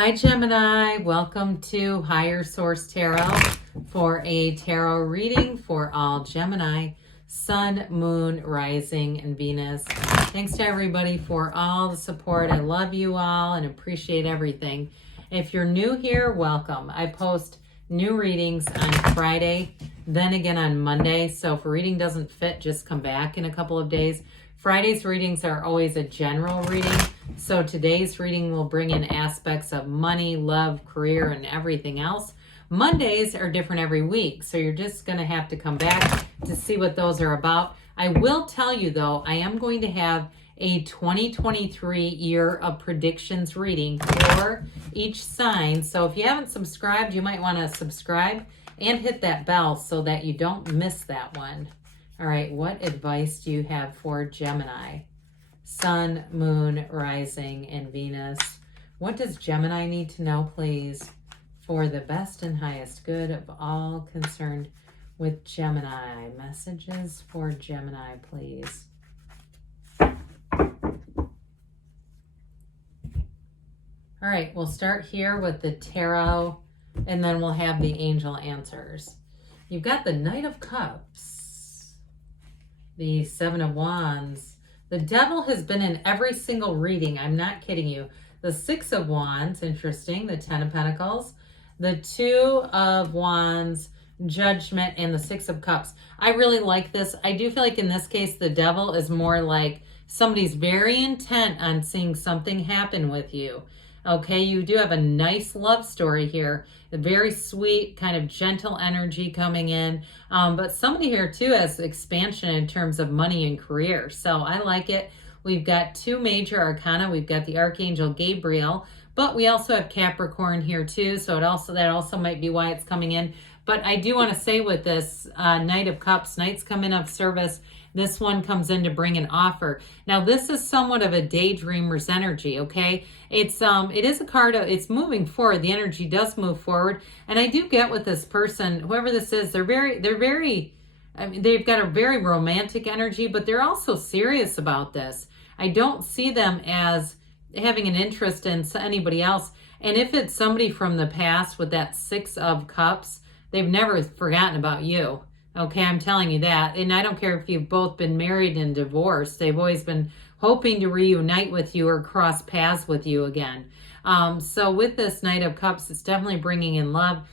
Hi Gemini, welcome to Higher Source Tarot for a tarot reading for all Gemini, Sun, Moon, Rising, and Venus. Thanks to everybody for all the support. I love you all and appreciate everything. If you're new here, welcome. I post new readings on Friday, then again on Monday. So if a reading doesn't fit, just come back in a couple of days. Friday's readings are always a general reading. So today's reading will bring in aspects of money, love, career, and everything else. Mondays are different every week. So you're just going to have to come back to see what those are about. I will tell you though, I am going to have a 2023 year of predictions reading for each sign. So if you haven't subscribed, you might want to subscribe and hit that bell so that you don't miss that one. All right, what advice do you have for Gemini? Sun, Moon, Rising, and Venus. What does Gemini need to know, please, for the best and highest good of all concerned with Gemini? Messages for Gemini, please. All right, we'll start here with the tarot, and then we'll have the angel answers. You've got the Knight of Cups, the Seven of Wands. The Devil has been in every single reading. I'm not kidding you. The Six of Wands, interesting. The Ten of Pentacles, the Two of Wands, Judgment, and the Six of Cups. I really like this. I do feel like in this case, the Devil is more like somebody's very intent on seeing something happen with you. Okay, you do have a nice love story here. A very sweet, kind of gentle energy coming in. But somebody here too has expansion in terms of money and career. So I like it. We've got two major arcana. We've got the Archangel Gabriel, but we also have Capricorn here too. So that also might be why it's coming in. But I do want to say with this Knight of Cups, Knights come in of service. This one comes in to bring an offer. Now, this is somewhat of a daydreamer's energy, okay? It is a card of, it's moving forward. The energy does move forward. And I do get with this person, whoever this is, they're very, I mean, they've got a very romantic energy, but they're also serious about this. I don't see them as having an interest in anybody else. And if it's somebody from the past with that Six of Cups, they've never forgotten about you. Okay, I'm telling you that. And I don't care if you've both been married and divorced. They've always been hoping to reunite with you or cross paths with you again. So with this Knight of Cups, it's definitely bringing in love.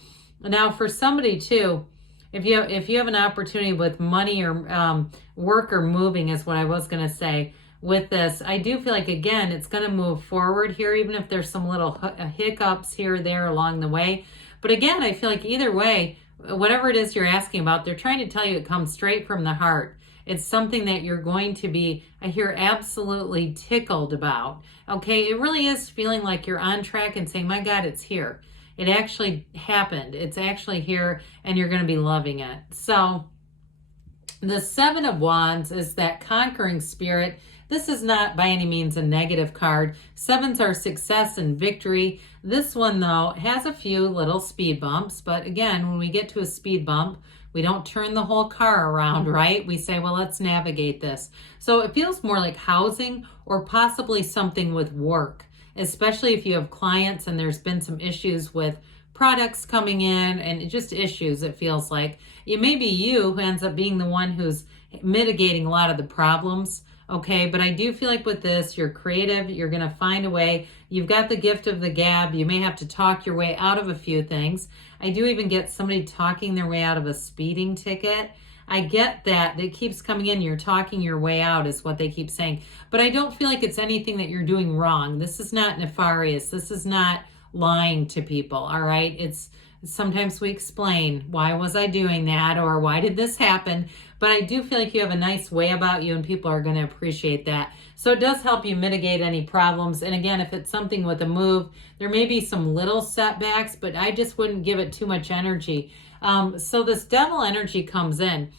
Now, for somebody too, if you have an opportunity with money or work or moving is what I was going to say with this, I do feel like, again, it's going to move forward here, even if there's some little hiccups here or there along the way. But again, I feel like either way, whatever it is you're asking about, they're trying to tell you it comes straight from the heart. It's something that you're going to be, I hear, absolutely tickled about. Okay, it really is feeling like you're on track and saying, my God, it's here. It actually happened. It's actually here and you're going to be loving it. So the Seven of Wands is that conquering spirit. This is not by any means a negative card. Sevens are success and victory. This one, though, has a few little speed bumps. But again, when we get to a speed bump, we don't turn the whole car around, right? We say, well, let's navigate this. So it feels more like housing or possibly something with work, especially if you have clients and there's been some issues with products coming in and just issues, it feels like. It may be you who ends up being the one who's mitigating a lot of the problems. Okay, but I do feel like with this, you're creative, you're going to find a way. You've got the gift of the gab. You may have to talk your way out of a few things. I do even get somebody talking their way out of a speeding ticket. I get that. It keeps coming in. You're talking your way out is what they keep saying. But I don't feel like it's anything that you're doing wrong. This is not nefarious. This is not lying to people, all right? It's sometimes we explain, why was I doing that? Or why did this happen? But I do feel like you have a nice way about you and people are going to appreciate that. So it does help you mitigate any problems. And again, if it's something with a move, there may be some little setbacks, but I just wouldn't give it too much energy. So this Devil energy comes in.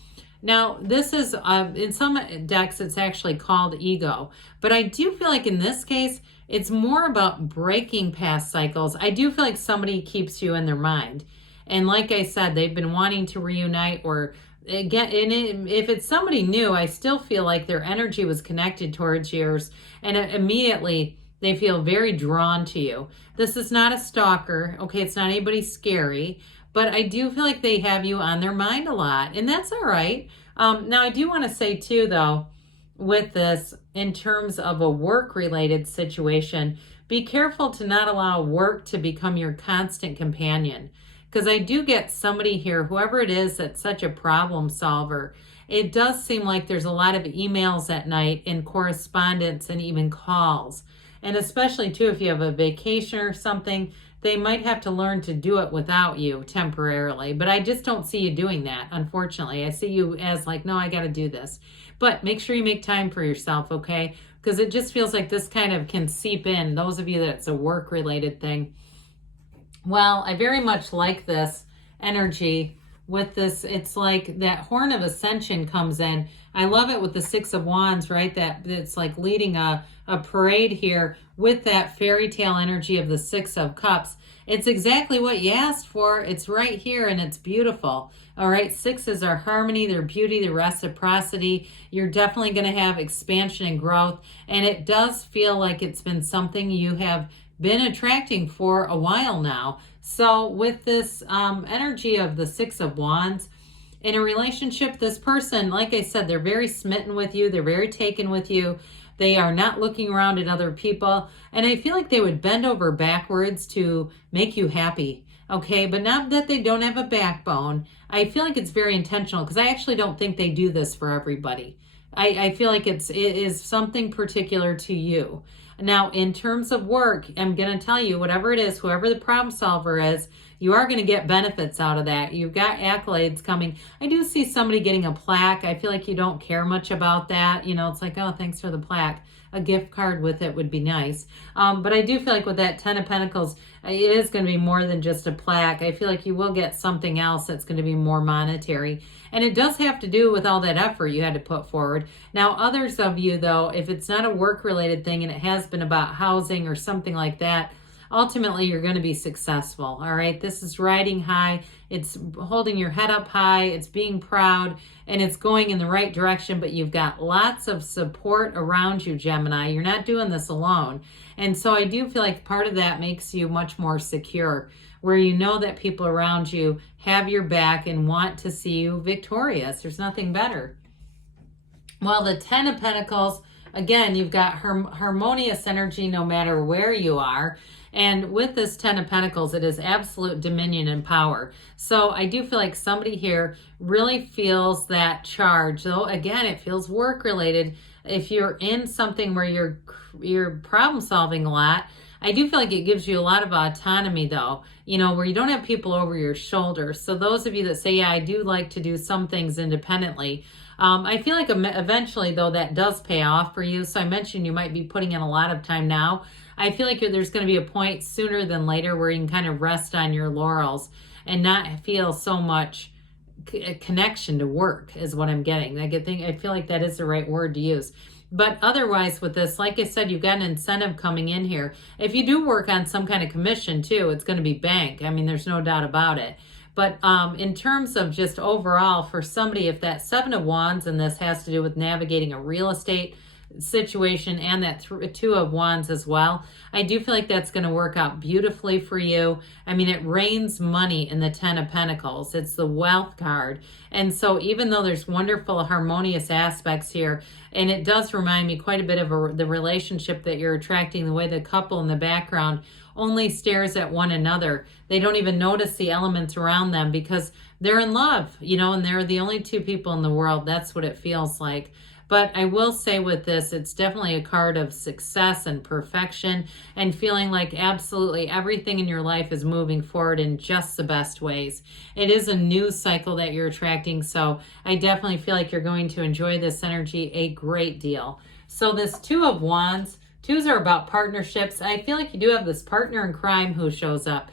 Now, this is, in some decks, it's actually called ego. But I do feel like in this case, it's more about breaking past cycles. I do feel like somebody keeps you in their mind. And like I said, they've been wanting to reunite or again, and if it's somebody new, I still feel like their energy was connected towards yours. And immediately They feel very drawn to you. This is not a stalker, okay? It's not anybody scary, but I do feel like they have you on their mind a lot, and that's all right. Now, I do want to say too, though, with this, in terms of a work-related situation, be careful to not allow work to become your constant companion. Because I do get somebody here, whoever it is, that's such a problem solver. It does seem like there's a lot of emails at night and correspondence and even calls. And especially too, if you have a vacation or something, they might have to learn to do it without you temporarily. But I just don't see you doing that, unfortunately. I see you as like, no, I got to do this. But make sure you make time for yourself, okay? Because it just feels like this kind of can seep in. Those of you that it's a work-related thing. Well, I very much like this energy with this. It's like that horn of ascension comes in. I love it with the Six of Wands, right? It's like leading a parade here with that fairy tale energy of the Six of Cups. It's exactly what you asked for. It's right here and it's beautiful. All right, sixes are harmony, their beauty, their reciprocity. You're definitely going to have expansion and growth. And it does feel like it's been something you have been attracting for a while now. So with this energy of the Six of Wands, in a relationship, this person, like I said, they're very smitten with you. They're very taken with you. They are not looking around at other people. And I feel like they would bend over backwards to make you happy. Okay, but not that they don't have a backbone. I feel like it's very intentional because I actually don't think they do this for everybody. I feel like it is something particular to you. Now, in terms of work, I'm going to tell you, whatever it is, whoever the problem solver is, you are going to get benefits out of that. You've got accolades coming. I do see somebody getting a plaque. I feel like you don't care much about that. You know, it's like, oh, thanks for the plaque. A gift card with it would be nice. But I do feel like with that Ten of Pentacles, it is going to be more than just a plaque. I feel like you will get something else that's going to be more monetary. And it does have to do with all that effort you had to put forward. Now, others of you, though, if it's not a work-related thing and it has been about housing or something like that, ultimately you're going to be successful. All right, this is riding high. It's holding your head up high. It's being proud and it's going in the right direction, but you've got lots of support around you, Gemini. You're not doing this alone. And so I do feel like part of that makes you much more secure, where you know that people around you have your back and want to see you victorious. There's nothing better. Well, the Ten of Pentacles, again, you've got harmonious energy no matter where you are. And with this Ten of Pentacles, it is absolute dominion and power. So I do feel like somebody here really feels that charge. Though, again, it feels work-related. If you're in something where you're problem solving a lot, I do feel like it gives you a lot of autonomy, though, you know, where you don't have people over your shoulder. So those of you that say, yeah, I do like to do some things independently, I feel like eventually, though, that does pay off for you. So I mentioned you might be putting in a lot of time now. I feel like there's going to be a point sooner than later where you can kind of rest on your laurels and not feel so much connection to work is what I'm getting. I feel like that is the right word to use. But otherwise with this, like I said, you've got an incentive coming in here. If you do work on some kind of commission too, it's going to be bank. I mean, there's no doubt about it. But in terms of just overall for somebody, if that Seven of Wands and this has to do with navigating a real estate situation and that Two of Wands as well, I do feel like that's going to work out beautifully for you. I mean, it rains money in the Ten of Pentacles. It's the wealth card. And so even though there's wonderful harmonious aspects here, and it does remind me quite a bit of the relationship that you're attracting, the way the couple in the background only stares at one another. They don't even notice the elements around them because they're in love, you know, and they're the only two people in the world. That's what it feels like. But I will say with this, it's definitely a card of success and perfection and feeling like absolutely everything in your life is moving forward in just the best ways. It is a new cycle that you're attracting, so I definitely feel like you're going to enjoy this energy a great deal. So this Two of Wands, twos are about partnerships. I feel like you do have this partner in crime who shows up.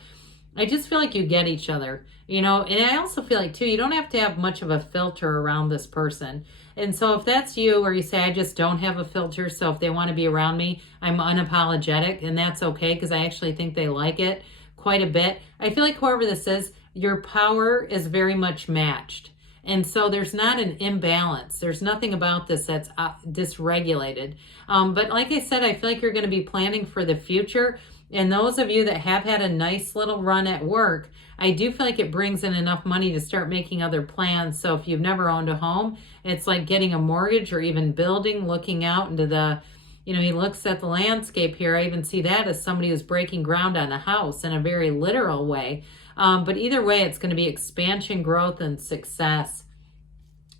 I just feel like you get each other, you know, and I also feel like too, you don't have to have much of a filter around this person. And so if that's you, or you say, I just don't have a filter, so if they want to be around me, I'm unapologetic, and that's okay because I actually think they like it quite a bit. I feel like whoever this is, your power is very much matched. And so there's not an imbalance. There's nothing about this that's dysregulated. But like I said, I feel like you're going to be planning for the future. And those of you that have had a nice little run at work, I do feel like it brings in enough money to start making other plans. So if you've never owned a home, it's like getting a mortgage or even building, looking out into the, he looks at the landscape here. I even see that as somebody who's breaking ground on a house in a very literal way. But either way, it's going to be expansion, growth, and success.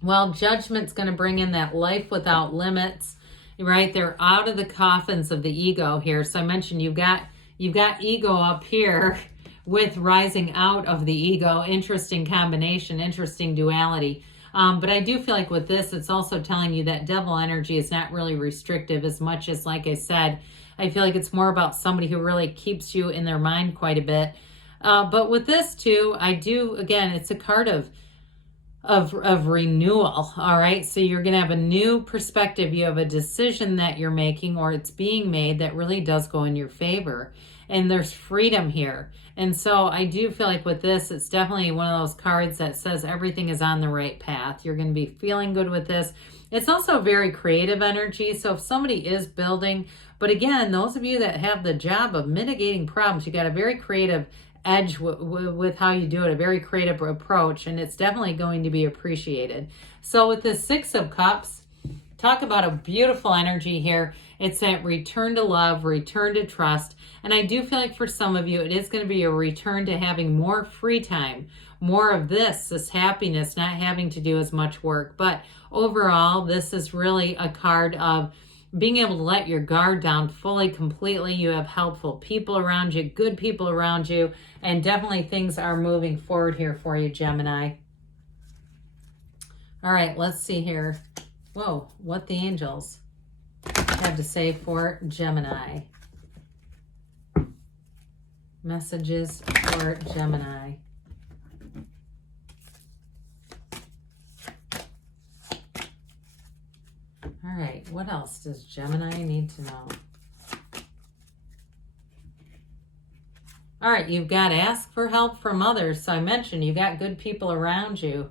Well, Judgment's going to bring in that life without limits, right? They're out of the coffins of the ego here. So I mentioned you've got ego up here with rising out of the ego. Interesting combination, interesting duality. But I do feel like with this, it's also telling you that devil energy is not really restrictive as much as, like I said, I feel like it's more about somebody who really keeps you in their mind quite a bit. But with this too, I do, again, it's a card of renewal. All right. So you're going to have a new perspective. You have a decision that you're making or it's being made that really does go in your favor. And there's freedom here. And so I do feel like with this, it's definitely one of those cards that says everything is on the right path. You're going to be feeling good with this. It's also a very creative energy. So if somebody is building, but again, those of you that have the job of mitigating problems, you got a very creative edge with how you do it, a very creative approach, and it's definitely going to be appreciated. So with the Six of Cups, talk about a beautiful energy here. It's that return to love, return to trust. And I do feel like for some of you, it is going to be a return to having more free time, more of this happiness, not having to do as much work. But overall, this is really a card of being able to let your guard down fully, completely. You have helpful people around you, good people around you, and definitely things are moving forward here for you, Gemini. All right, let's see here. Whoa, what the angels have to say for Gemini. Messages for Gemini. All right, what else does Gemini need to know? All right, you've got to ask for help from others. So I mentioned you got good people around you.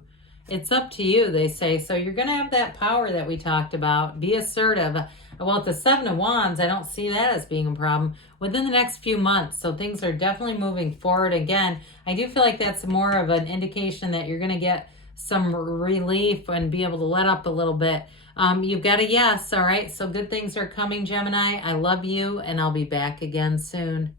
It's up to you, they say. So you're going to have that power that we talked about. Be assertive. Well, at the Seven of Wands, I don't see that as being a problem within the next few months. So things are definitely moving forward. Again, I do feel like that's more of an indication that you're going to get some relief and be able to let up a little bit. You've got a yes. All right. So good things are coming, Gemini. I love you, and I'll be back again soon.